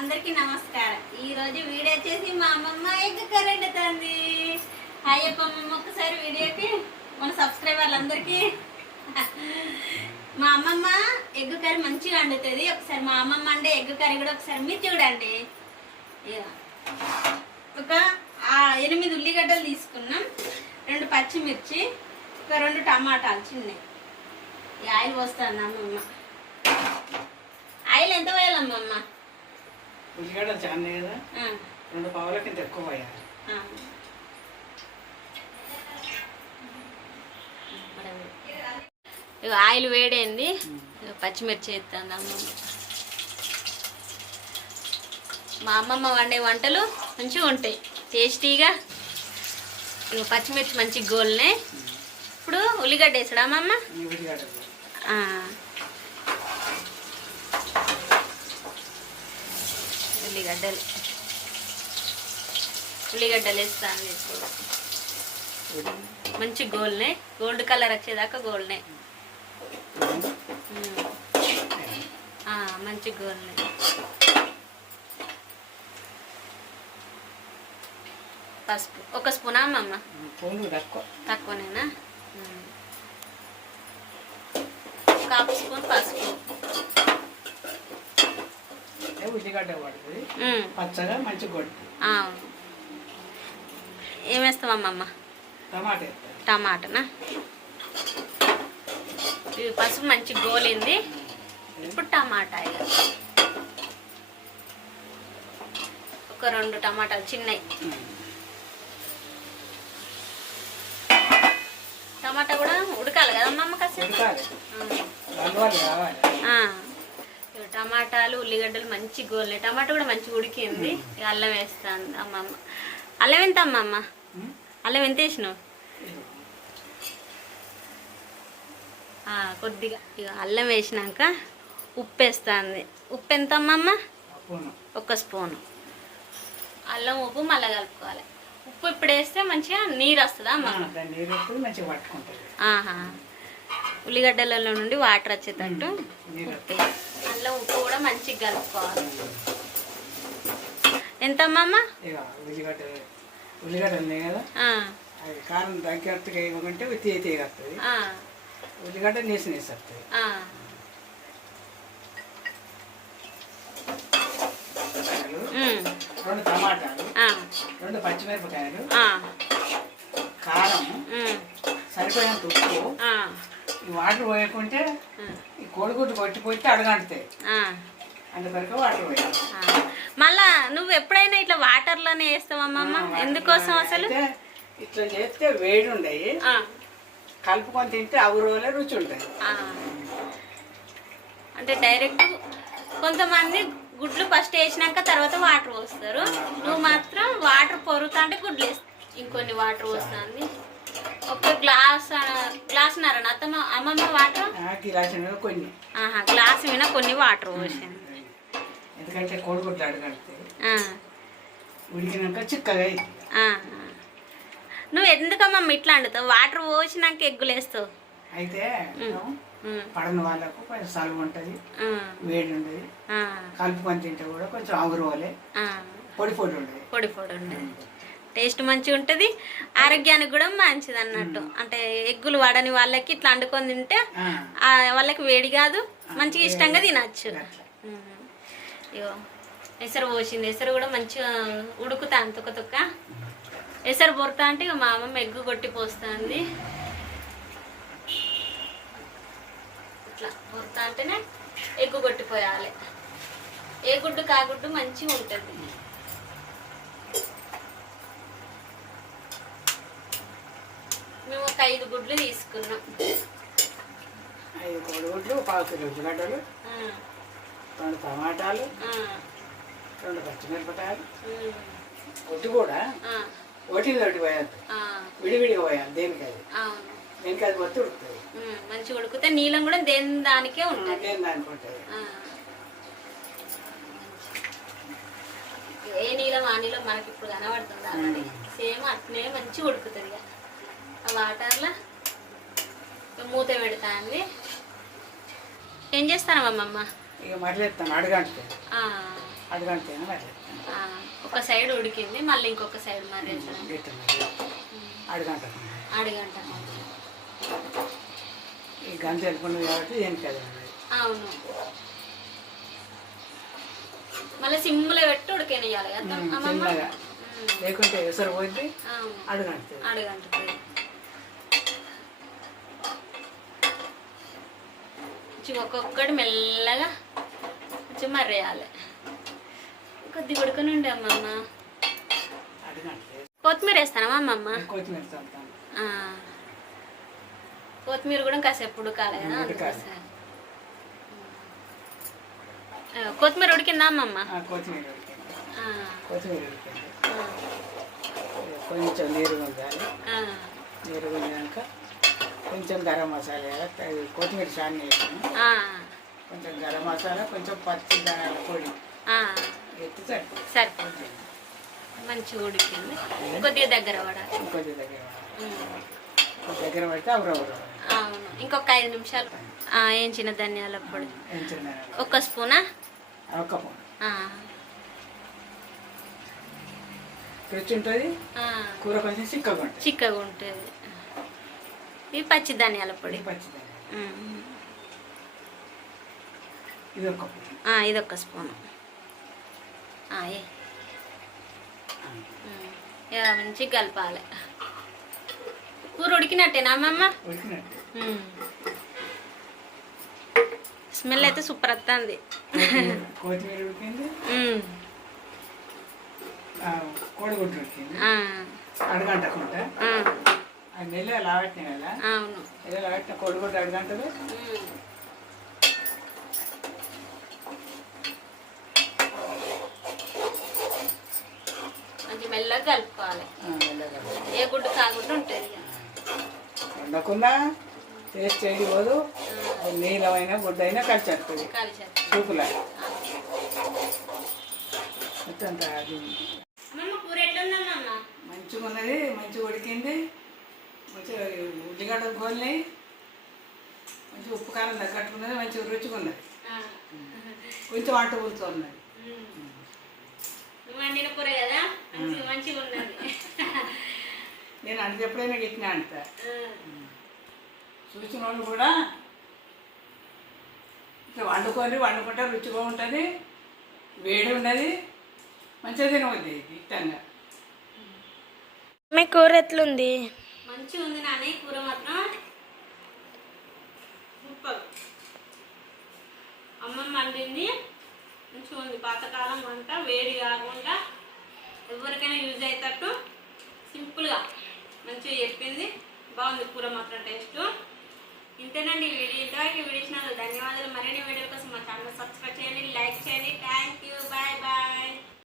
అందరికీ నమస్కారం. ఈ రోజు వీడియో వచ్చేసి మా అమ్మమ్మ ఎగ్ కర్రీ వండుతుంది. హాయ్ అమ్మమ్మ, ఒకసారి వీడియోకి మన సబ్స్క్రైబర్లు అందరికీ. మా అమ్మమ్మ ఎగ్ కర్రీ మంచిగా వండుతుంది. ఒకసారి మా అమ్మమ్మ అంటే ఎగ్ కర్రీ కూడా ఒకసారి మీరు చూడండి. ఒక 8 ఉల్లిగడ్డలు తీసుకున్నాం, 2 పచ్చిమిర్చి, ఒక 2 టమాటాలు చిన్నవి. ఆయిల్ పోస్తాను అమ్మమ్మ. ఆయిల్ ఎంత పోయాలమ్మమ్మ? ఉల్లిగడ్డలు చాలా కదా, 2 పావులకి ఇంత ఎక్కువ పోయాలి. ఆయిల్ వేడైంది, పచ్చిమిర్చి వేస్తాను అమ్మమ్మ. మా అమ్మమ్మ వండే వంటలు మంచిగా ఉంటాయి, టేస్టీగా. పచ్చిమిర్చి మంచిగా గోల్నే. ఇప్పుడు ఉల్లిగడ్డ వేసాడా అమ్మమ్మ? ఉల్లిగడ్డలు వేస్తాను. ఇప్పుడు మంచి గోల్నే, గోల్డ్ కలర్ వచ్చేదాకా గోల్నే, మంచి గోల్నే. పసుపు 1 స్పూనా అమ్మమ్మ? తక్కువనేనా? 1/2 స్పూన్ పసుపు. ఉల్లిగడ్డ పడుతుంది పచ్చగా మంచిగా కొడుతుంది. ఏమేస్తామమ్మమ్మ? టమాటానా? పసుపు మంచి గోలింది. ఇప్పుడు టమాటా, ఒక 2 టమాటాలు చిన్నవి. టమాటా కూడా ఉడకాలి కదమ్మమ్మ కాసేపు. టమాటాలు ఉల్లిగడ్డలు మంచి గోల్ని, టమాటా కూడా మంచి ఉడికింది. ఇక అల్లం వేస్తాను అమ్మమ్మ. అల్లం ఎంత అమ్మమ్మ? అల్లం ఎంత వేసినావు? కొద్దిగా. ఇక అల్లం వేసినాక ఉప్పు వేస్తుంది. ఉప్పు ఎంత అమ్మమ్మ? 1 స్పూను. అల్లం ఉప్పు మళ్ళీ కలుపుకోవాలి. ఉప్పు ఇప్పుడు వేస్తే మంచిగా నీరు వస్తుందా అమ్మ? ఉల్లిగడ్డలలో నుండి వాటర్ వచ్చేటట్టు ఉప్పు. అల్లం ఉప్పు కూడా మంచిగా కలుపుకోవాలి. ఎంత అమ్మమ్మ? ఉల్లిగడ్డలు కదా, కారం తగ్గట్టుగా వేయమంటే వస్తుంది. ఉల్లిగడ్డ నేసి వస్తుంది. 2 టమాటాలు, 2 పచ్చిమిరపకాయలు, కారం, సరిపోయినంత ఉప్పు. ఈ వాటర్ పోయకుంటే ఈ కోడిగుడ్డు కొట్టిపోతే అడగంటుతాయి, అందుకొరకు వాటర్ పోయాలి. మళ్ళా నువ్వు ఎప్పుడైనా ఇట్లా వాటర్లోనే వేస్తావమ్మమ్మ? ఎందుకోసం అసలు? ఇట్లా చేస్తే వేడి ఉండయి, కలుపుకొని తింటే అవురోలే రుచి ఉంటాయి. అంటే డైరెక్ట్ కొంతమంది గుడ్లు ఫస్ట్ వేసినాక తర్వాత వాటర్ పోస్తారు. నువ్వు మాత్రం వాటర్ పొరుతా అంటే గుడ్లు వేస్తావు. ఇంకొన్ని వాటర్ పోస్తుంది. ఒక గ్లాసున్నర అమ్మమ్మ వాటర్? గ్లాసు మీద కొన్ని వాటర్ పోసాను. ఎందుకంటే కోడిగుడ్లు అడగడితే ఉడికినాక చిక్కగా. నువ్వు ఎందుకమ్మమ్మ ఇట్లా వండుతావు? వాటర్ పోసినాక ఎగ్గులు వేస్తావు. అయితే పడని వాళ్ళకు కొంచెం సలువు ఉంటుంది, వేడి ఉండదు, కలుపుకొని తింటే కూడా కొంచెం ఆవురోలే, పొడి పొడి ఉండదు. పొడి పొడి ఉండదు, టేస్ట్ మంచిగా ఉంటుంది, ఆరోగ్యానికి కూడా మంచిది అన్నట్టు. అంటే ఎగ్గులు వాడని వాళ్ళకి ఇట్లా వండుకొని తింటే వాళ్ళకి వేడి కాదు, మంచిగా ఇష్టంగా తినచ్చు. ఇగో ఎసరు పోసింది. ఎసరు కూడా మంచిగా ఉడుకుతాను, తుక్క తుక్క. ఎసరు పొరుతా అంటే ఇక మా అమ్మమ్మ ఎగ్గు కొట్టి పోస్తుంది. ఇట్లా పొరుతా అంటేనే ఎగ్గు కొట్టిపోయాలి. ఏ గుడ్డు కాగుడ్డు మంచిగా ఉంటుంది. మేము ఒక 5 గుడ్లు తీసుకున్నాం. 5 కోడిగుడ్లు, 1/2 కిలో ఉల్లిగడ్డలు, 2 టమాటాలు, 2 పచ్చిమిరపకాయలు. ఒట్టి కూడా ఒట్టి పోయాలి, విడివిడిగా పోయాలి. దేనికది దేనికది పొత్తి ఉడుకుతుంది, మంచిగా ఉడికితే నీళ్ళం కూడా దేని దానికే ఉంటుంది. దేని దానికి ఉంటుంది. ఏ నీళ్ళం ఆ నీళ్ళం మనకి ఇప్పుడు కనబడుతుంది ఆల్రెడీ. సేమ్ అట్నే మంచిగా ఉడుకుతుంది. ఆ వాటర్లో మూత పెడతా అండి. ఏం చేస్తానమ్మమ్మ? ఇక మరలేస్తాను, అడగంటే అరగంట ఒక సైడ్ ఉడికింది, మళ్ళీ ఇంకొక సైడ్ మరి అరగంట అడగంట ఈ గంట వెళ్ళిపోయింది కాబట్టి ఏం కదా. అవును, మళ్ళీ సిమ్లో పెట్టి ఉడికేయాలి కదా అమ్మమ్మ, లేకుంటే ఎసరు పోయింది అడగంట అడగంట. ఒక్కొక్కటి మెల్లగా కొంచెం మర్రేయాలి. కొద్దిగా ఉడకని ఉండే అమ్మమ్మ. కొత్తిమీర వేస్తానమ్మా అమ్మమ్మ? కొత్తిమీర కూడా కాసేపు ఉడకాలి కదా, అందుకోసం. కొత్తిమీర ఉడికిందా అమ్మమ్మ? కొత్తిమీర కొంచెం నీరు ఉండాలి. నీరు ఉండాక కొంచెం గరం మసాలా, కొత్తిమీర చాని వేసాను, కొంచెం గరం మసాలా, కొంచెం పచ్చి ధనియాల పొడి ఎత్తి సరిపోతుంది. మంచిగా ఉడికింది, కొద్దిగా దగ్గర పడాలి. కొద్దిగా దగ్గర పడితే అవరవరు. అవును, ఇంకొక 5 నిమిషాలు. వేయించిన ధనియాల పొడి 1 స్పూనా? 1 స్పూన్ రుచి ఉంటుంది, కూర కొంచెం చిక్కగా ఉంటుంది. ఇవి పచ్చి ధనియాల పొడి. ఇది 1 స్పూను. మంచిగా కలపాలి. కూర ఉడికినట్టేనా అమ్మమ్మ? స్మెల్ అయితే సూపర్ వస్తుంది. కొత్తిమీర ఉడికింది, కోడిగుడ్డు ఉడికింది, అడగంటకుంటా అది నెల లావట్టిన కదా. అవును, నెల లావట్టిన కోడిగుడ్డు అడగంటది. మంచి మెల్లగా కలుపుకోవాలి, ఏ గుడ్డు కాకుండా ఉంటుంది. ఉండకుండా టేస్ట్ చేయడి పోదు, నీళ్ళమైన గుడ్డు అయినా కలిసేస్తుంది సూపులా. మంచిగా ఉన్నది, మంచిగా ఉడికింది, మంచిగా ఉల్లిగడ్డ గోలినాయి, మంచిగా ఉప్పు కారం తగ్గట్టుకున్నది, మంచిగా రుచిగా ఉన్నది, కొంచెం వంట పులుసు ఉన్నది. వండిన కూర కదా మంచిగా ఉన్నది. నేను అంటే ఎప్పుడైనా గిట్టినా అంట చూసిన వాళ్ళు కూడా ఇట్లా వండుకుంటే రుచిగా ఉంటుంది, వేడి ఉన్నది, మంచిగా తినవద్ది ఇష్టంగా. మీ కూర ఎట్లుంది? మంచిగా ఉంది నాని, కూర మాత్రం సూపర్. అమ్మమ్మ వండింది మంచిగా ఉంది, పాతకాలం వంట, వేడి కాకుండా ఎవరికైనా యూజ్ అయ్యేటట్టు సింపుల్గా మంచిగా చెప్పింది. బాగుంది కూర మాత్రం టేస్ట్. ఇంతేనండి ఈ వీడియో. ఇంతవరకు వీడియో ఇచ్చినందుకు ధన్యవాదాలు. మరిన్ని